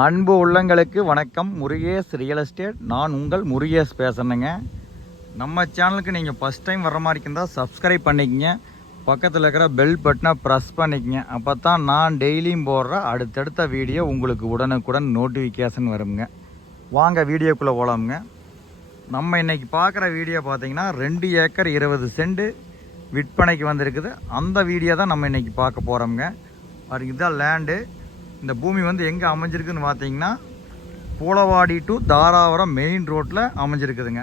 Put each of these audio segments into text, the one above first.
அன்பு உள்ளங்களுக்கு வணக்கம். முருகேஷ் ரியல் எஸ்டேட் நான் உங்கள் முருகேஷ் பேசுகிறேங்க நம்ம சேனலுக்கு நீங்கள் ஃபஸ்ட் டைம் வர மாதிரி இருந்தால் சப்ஸ்கிரைப் பண்ணிக்கங்க. பக்கத்தில் இருக்கிற பெல் பட்டனை ப்ரெஸ் பண்ணிக்கங்க. அப்போ தான் நான் டெய்லியும் போடுற அடுத்தடுத்த வீடியோ உங்களுக்கு உடனுக்குடன் நோட்டிஃபிகேஷன் வருங்க. வாங்க வீடியோக்குள்ளே போகலாமுங்க நம்ம இன்றைக்கி பார்க்குற வீடியோ பார்த்தீங்கன்னா ரெண்டு ஏக்கர் இருபது சென்ட் விற்பனைக்கு வந்திருக்குது. அந்த வீடியோ தான் நம்ம இன்றைக்கி பார்க்க போகிறோம்ங்க பாருங்க இதுதான் லேண்டு இந்த பூமி வந்து எங்கே அமைஞ்சிருக்குன்னு பார்த்தீங்கன்னா பூலவாடி டு தாராபுரம் மெயின் ரோட்டில் அமைஞ்சிருக்குதுங்க.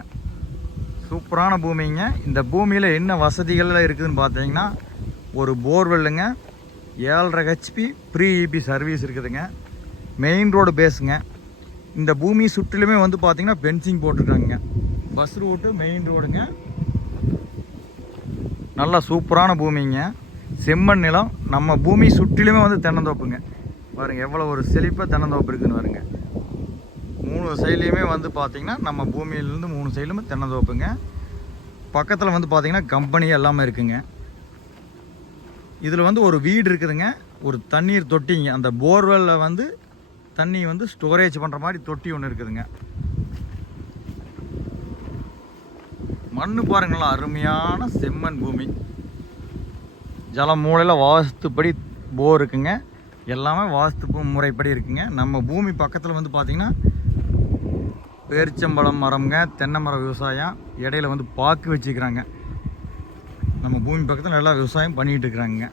சூப்பரான பூமிங்க. இந்த பூமியில் என்ன வசதிகள் இருக்குதுன்னு பார்த்தீங்கன்னா ஒரு போர்வெல்லுங்க ஏழரை ஹெச்பி ப்ரீ இபி சர்வீஸ் இருக்குதுங்க. மெயின் ரோடு பேஸுங்க இந்த பூமி சுற்றிலுமே வந்து பார்த்திங்கன்னா பென்சிங் போட்டிருக்காங்க. பஸ் ரூட்டு மெயின் ரோடுங்க நல்லா சூப்பரான பூமிங்க. செம்மண் நிலம். நம்ம பூமி சுற்றிலுமே வந்து தென்னந்தோப்புங்க. பாருங்கள் எவ்வளோ ஒரு செழிப்பாக தென்னந்தோப்பு இருக்குதுன்னு பாருங்க. மூணு சைட்லேயுமே வந்து பார்த்திங்கன்னா நம்ம பூமியிலேருந்து மூணு சைட்லுமே தென்னந்தோப்புங்க. பக்கத்தில் வந்து பார்த்திங்கன்னா கம்பெனி எல்லாமே இருக்குங்க. இதில் வந்து ஒரு வீடு இருக்குதுங்க. ஒரு தண்ணீர் தொட்டிங்க. அந்த போர்வெல்லில் வந்து தண்ணி வந்து ஸ்டோரேஜ் பண்ணுற மாதிரி தொட்டி ஒன்று இருக்குதுங்க. மண்ணு பாருங்களா அருமையான செம்மண் பூமி. ஜல மூலையில் வாஸ்துப்படி போர் இருக்குங்க. எல்லாமே வாஸ்து முறைப்படி இருக்குங்க. நம்ம பூமி பக்கத்தில் வந்து பார்த்திங்கன்னா பேரிச்சம்பழம் மரம்ங்க தென்னை மரம் விவசாயம் இடையில வந்து பாக்கு வச்சுக்கிறாங்க. நம்ம பூமி பக்கத்தில் நல்லா விவசாயம் பண்ணிகிட்டு இருக்கிறாங்க.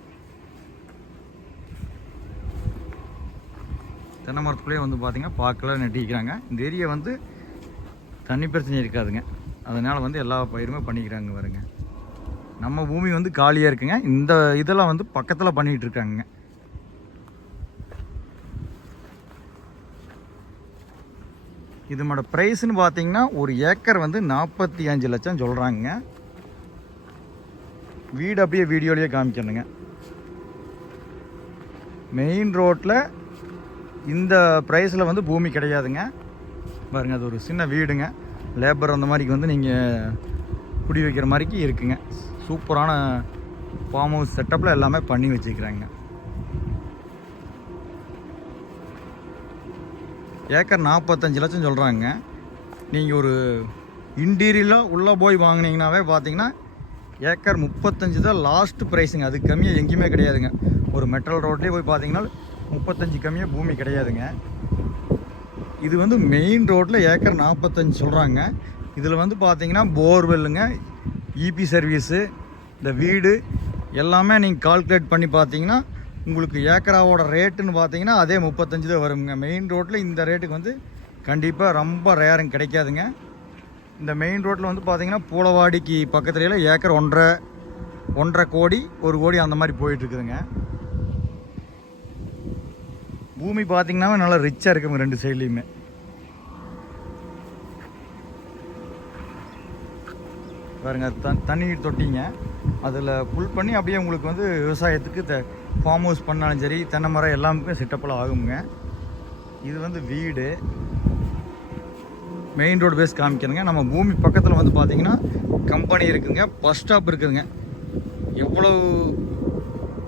தென்னை மரத்துக்குள்ளேயே வந்து பார்த்திங்கன்னா பாக்கெல்லாம் நட்டிக்கிறாங்க. இந்த ஏரியா வந்து தண்ணி பிரச்சனை இருக்காதுங்க. அதனால் வந்து எல்லா பயிருமே பண்ணிக்கிறாங்க வருங்க நம்ம பூமி வந்து காலியாக இருக்குங்க. இந்த இதெல்லாம் வந்து பக்கத்தில் பண்ணிகிட்டு இருக்காங்க. இதனோட ப்ரைஸ்னு பார்த்தீங்கன்னா ஒரு ஏக்கர் வந்து நாற்பத்தி அஞ்சு லட்சம் சொல்கிறாங்க வீடு அப்படியே வீடியோலேயே காமிக்கணுங்க. மெயின் ரோட்டில் இந்த ப்ரைஸில் வந்து பூமி கிடையாதுங்க. பாருங்க அது ஒரு சின்ன வீடுங்க. லேபர் அந்த மாதிரிக்கு வந்து நீங்கள் குடி வைக்கிற மாதிரிக்கு இருக்குங்க. சூப்பரான ஃபார்ம் ஹவுஸ் செட்டப்பில் எல்லாமே பண்ணி வச்சுக்கிறாங்க. ஏக்கர் நாற்பத்தஞ்சு லட்சம் சொல்கிறாங்க நீங்கள் ஒரு இன்டீரியலாக உள்ளே போய் வாங்குனீங்கனாவே பார்த்தீங்கன்னா ஏக்கர் முப்பத்தஞ்சு தான் லாஸ்ட் ப்ரைஸுங்க அது கம்மியாக எங்கேயுமே கிடையாதுங்க. ஒரு மெட்ரல் ரோட்லேயே போய் பார்த்தீங்கன்னா முப்பத்தஞ்சு கம்மியாக பூமி கிடையாதுங்க. இது வந்து மெயின் ரோட்டில் ஏக்கர் நாற்பத்தஞ்சு சொல்கிறாங்க இதில் வந்து பார்த்தீங்கன்னா போர்வெல்லுங்க இபி சர்வீஸு இந்த வீடு எல்லாமே நீங்கள் கால்குலேட் பண்ணி பார்த்தீங்கன்னா உங்களுக்கு ஏக்கராவோட ரேட்டுன்னு பார்த்தீங்கன்னா அதே முப்பத்தஞ்சு தான் வருங்க. மெயின் ரோட்டில் இந்த ரேட்டுக்கு வந்து கண்டிப்பாக ரொம்ப ரேருங்க கிடைக்காதுங்க. இந்த மெயின் ரோட்டில் வந்து பார்த்தீங்கன்னா பூலவாடிக்கு பக்கத்துலேயே ஏக்கர் ஒன்றரை ஒன்றரை கோடி ஒரு கோடி அந்த மாதிரி போயிட்டுருக்குதுங்க. பூமி பார்த்தீங்கன்னா நல்லா ரிச்சாக இருக்குங்க ரெண்டு சைட்லேயுமே பாருங்க த தண்ணி தொட்டிங்க. அதில் புல் பண்ணி அப்படியே உங்களுக்கு வந்து விவசாயத்துக்கு த ஃபார்ம் ஹவுஸ் பண்ணாலும் சரி தென்னை மரம் எல்லாமே செட்டப்பெல்லாம் ஆகுங்க. இது வந்து வீடு. மெயின் ரோடு பேஸ் காமிக்கிறேங்க. நம்ம பூமி பக்கத்தில் வந்து பார்த்திங்கன்னா கம்பெனி இருக்குதுங்க பஸ் ஸ்டாப் இருக்குதுங்க. எவ்வளோ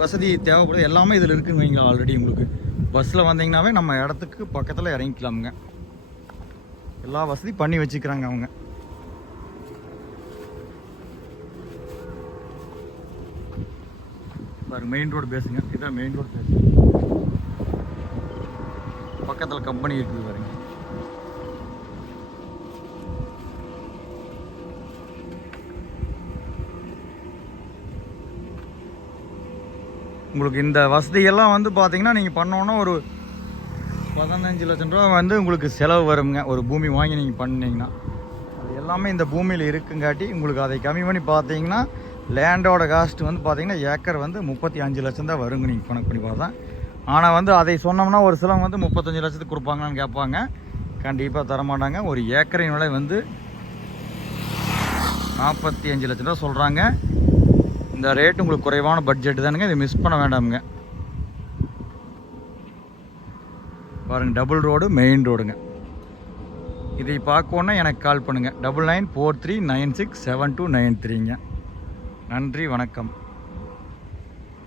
வசதி தேவைப்படுது எல்லாமே இதில் இருக்குங்க வைங்களா ஆல்ரெடி உங்களுக்கு. பஸ்ஸில் வந்தீங்கன்னாவே நம்ம இடத்துக்கு பக்கத்தில் இறங்கிக்கலாமுங்க. எல்லா வசதியும் பண்ணி வச்சுக்கிறாங்க அவங்க. பாருங்க மெயின் ரோடு பேசுங்க. இதான் மெயின் ரோடு பேசுங்க பக்கத்தில் கம்பெனி இருக்குது பாருங்க. உங்களுக்கு இந்த வசதியெல்லாம் வந்து பார்த்தீங்கன்னா நீங்கள் பண்ணோன்னா ஒரு பதினஞ்சு லட்சம் ரூபா வந்து உங்களுக்கு செலவு வருங்க. ஒரு பூமி வாங்கி நீங்கள் பண்ணிங்கன்னா அது எல்லாமே இந்த பூமியில் இருக்குங்காட்டி உங்களுக்கு அதை கம்மி பண்ணி பார்த்தீங்கன்னா லேண்டோட காஸ்ட் வந்து பார்த்தீங்கன்னா ஏக்கர் வந்து முப்பத்தி அஞ்சு லட்சம் தான் வருங்க நீங்கள் கணக்கு பண்ணி பார்த்தா. ஆனால் வந்து அதை சொன்னோம்னா ஒரு சிலவங்க வந்து முப்பத்தஞ்சு லட்சத்துக்கு கொடுப்பாங்களான்னு கேட்பாங்க. கண்டிப்பாக தரமாட்டாங்க. ஒரு ஏக்கரின் விலை வந்து நாற்பத்தி அஞ்சு லட்சம் ரூபா சொல்கிறாங்க இந்த ரேட் உங்களுக்கு குறைவான பட்ஜெட் தானுங்க. இதை மிஸ் பண்ண வேண்டாமுங்க. பாருங்க டபுள் ரோடு மெயின் ரோடுங்க இதை பார்க்கணுன்னா எனக்கு கால் பண்ணுங்கள் double nine four three nine six seven two nine த்ரீங்க நன்றி வணக்கம்.